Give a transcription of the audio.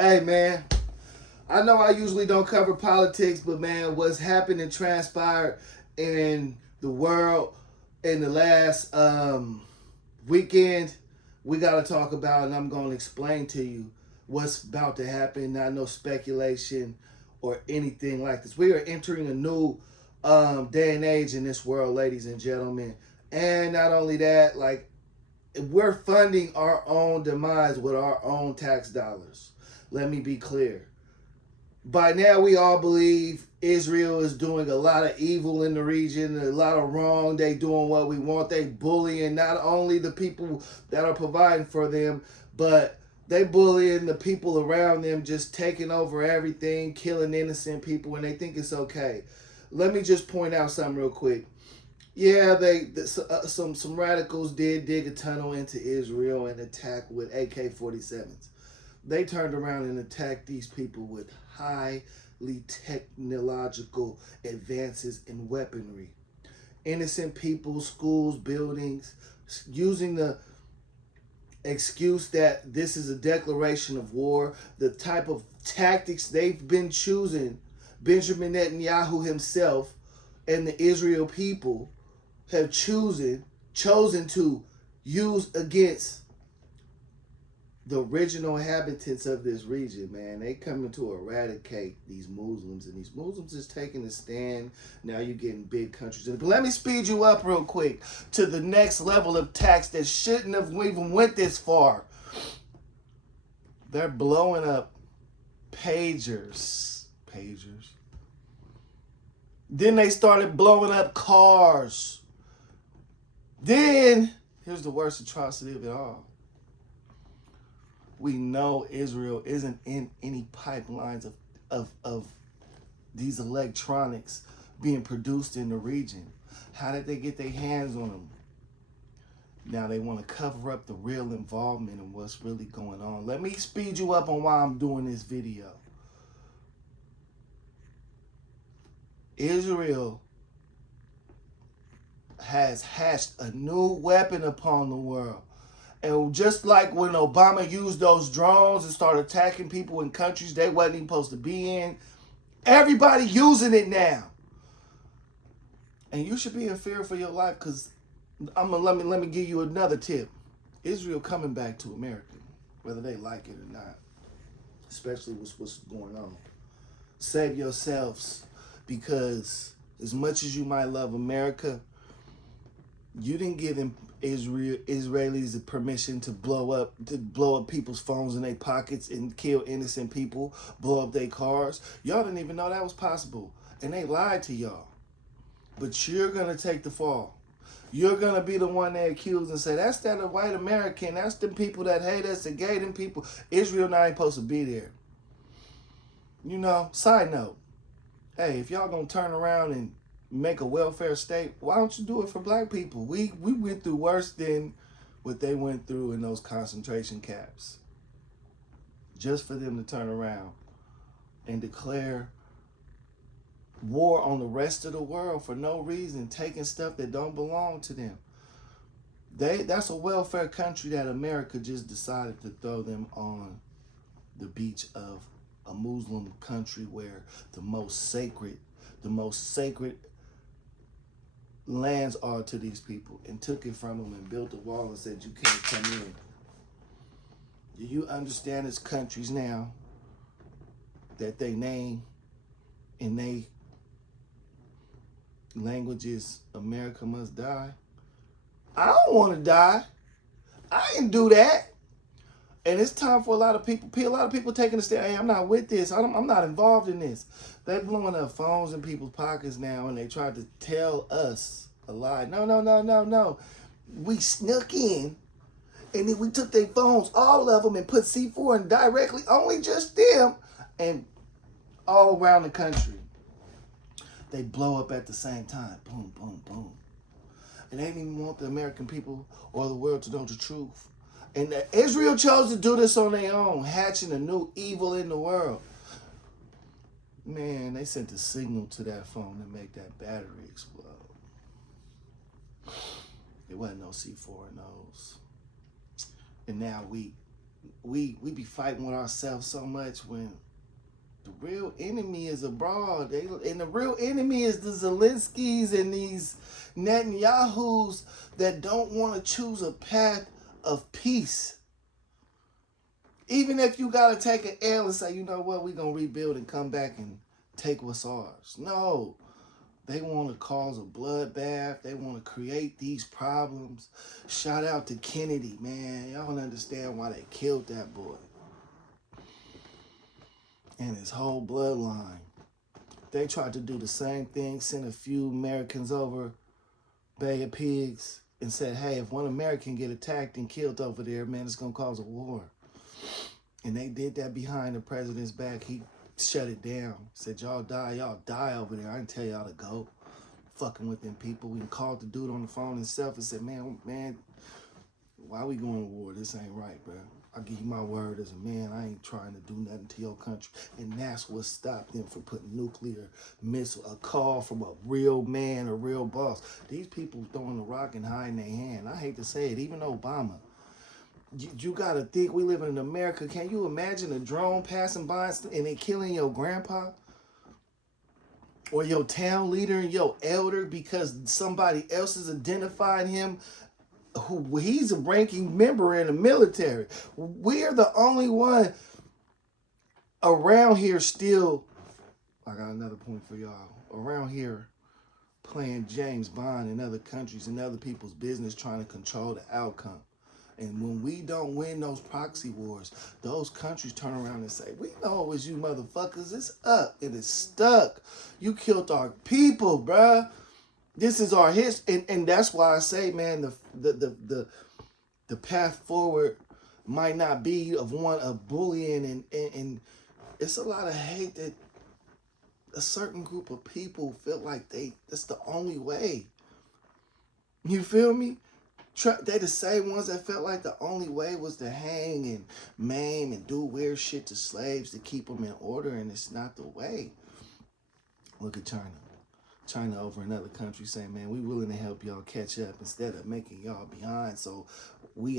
Hey, man, I know I usually don't cover politics, but man, what's happened and transpired in the world in the last weekend, we got to talk about, and I'm going to explain to you what's about to happen. Not no speculation or anything like this. We are entering a new day and age in this world, ladies and gentlemen. And not only that, like, we're funding our own demise with our own tax dollars. Let me be clear. By now, we all believe Israel is doing a lot of evil in the region, a lot of wrong. They doing what we want. They bullying not only the people that are providing for them, but they bullying the people around them, just taking over everything, killing innocent people, and they think it's okay. Let me just point out something real quick. Yeah, some radicals did dig a tunnel into Israel and attack with AK-47s. They turned around and attacked these people with highly technological advances in weaponry. Innocent people, schools, buildings, using the excuse that this is a declaration of war, the type of tactics they've been choosing, Benjamin Netanyahu himself and the Israel people have chosen to use against the original inhabitants of this region, man. They coming to eradicate these Muslims, and these Muslims is taking a stand. Now you're getting big countries. But let me speed you up real quick to the next level of tax that shouldn't have even went this far. They're blowing up pagers. Then they started blowing up cars. Then, here's the worst atrocity of it all. We know Israel isn't in any pipelines of these electronics being produced in the region. How did they get their hands on them? Now they want to cover up the real involvement and what's really going on. Let me speed you up on why I'm doing this video. Israel has hatched a new weapon upon the world. And just like when Obama used those drones and started attacking people in countries they wasn't even supposed to be in, everybody using it now. And you should be in fear for your life, because let me give you another tip. Israel coming back to America, whether they like it or not, especially with what's going on. Save yourselves, because as much as you might love America, you didn't give them Israelis the permission to blow up people's phones in their pockets and kill innocent people, blow up their cars. Y'all didn't even know that was possible, and they lied to y'all. But you're gonna take the fall. You're gonna be the one they accuse and say that's that a white American. That's the people that hate us, the gay them people. Israel not even supposed to be there. You know. Side note. Hey, if y'all gonna turn around and make a welfare state, why don't you do it for black people? We went through worse than what they went through in those concentration camps. Just for them to turn around and declare war on the rest of the world for no reason, taking stuff that don't belong to them. That's a welfare country that America just decided to throw them on the beach of a Muslim country where the most sacred lands are to these people, and took it from them and built a wall and said you can't come in. Do you understand it's countries now that they name in they languages America must die? I don't want to die. I didn't do that. And it's time for a lot of people taking a stand. Hey, I'm not with this. I'm not involved in this. They're blowing up phones in people's pockets now, and they tried to tell us a lie. No. We snuck in, and then we took their phones, all of them, and put C4 and directly, only just them, and all around the country. They blow up at the same time. Boom, boom, boom. And they didn't even want the American people or the world to know the truth. And Israel chose to do this on their own, hatching a new evil in the world. Man, they sent a signal to that phone to make that battery explode. It wasn't no C4 in those. And now we we be fighting with ourselves so much when the real enemy is abroad. And the real enemy is the Zelenskys and these Netanyahus that don't want to choose a path of peace. Even if you got to take an L and say, you know what, we're going to rebuild and come back and take what's ours. No. They want to cause a bloodbath. They want to create these problems. Shout out to Kennedy, man. Y'all don't understand why they killed that boy. And his whole bloodline. They tried to do the same thing, sent a few Americans over, Bay of Pigs, and said, hey, if one American get attacked and killed over there, man, it's going to cause a war. And they did that behind the president's back. He shut it down. Said, y'all die over there. I didn't tell y'all to go. Fucking with them people. We called the dude on the phone himself and said, man, why we going to war? This ain't right, bro. I give you my word as a man, I ain't trying to do nothing to your country. And that's what stopped them from putting nuclear missile, a call from a real man, a real boss. These people throwing the rock and hiding their hand. I hate to say it, even Obama. You got to think we live in America. Can you imagine a drone passing by and they killing your grandpa? Or your town leader and your elder because somebody else is identifying him? Who he's a ranking member in the military. We're the only one around here still. I got another point for y'all. Around here playing James Bond in other countries and other people's business trying to control the outcome. And when we don't win those proxy wars, those countries turn around and say, we know it was you motherfuckers. It's up. It is stuck. You killed our people, bruh. This is our history. And that's why I say, man, the path forward might not be of one of bullying and it's a lot of hate that a certain group of people feel like that's the only way. You feel me? They the same ones that felt like the only way was to hang and maim and do weird shit to slaves to keep them in order, and it's not the way. Look at China. China over in other countries saying, man, we willing to help y'all catch up instead of making y'all behind so we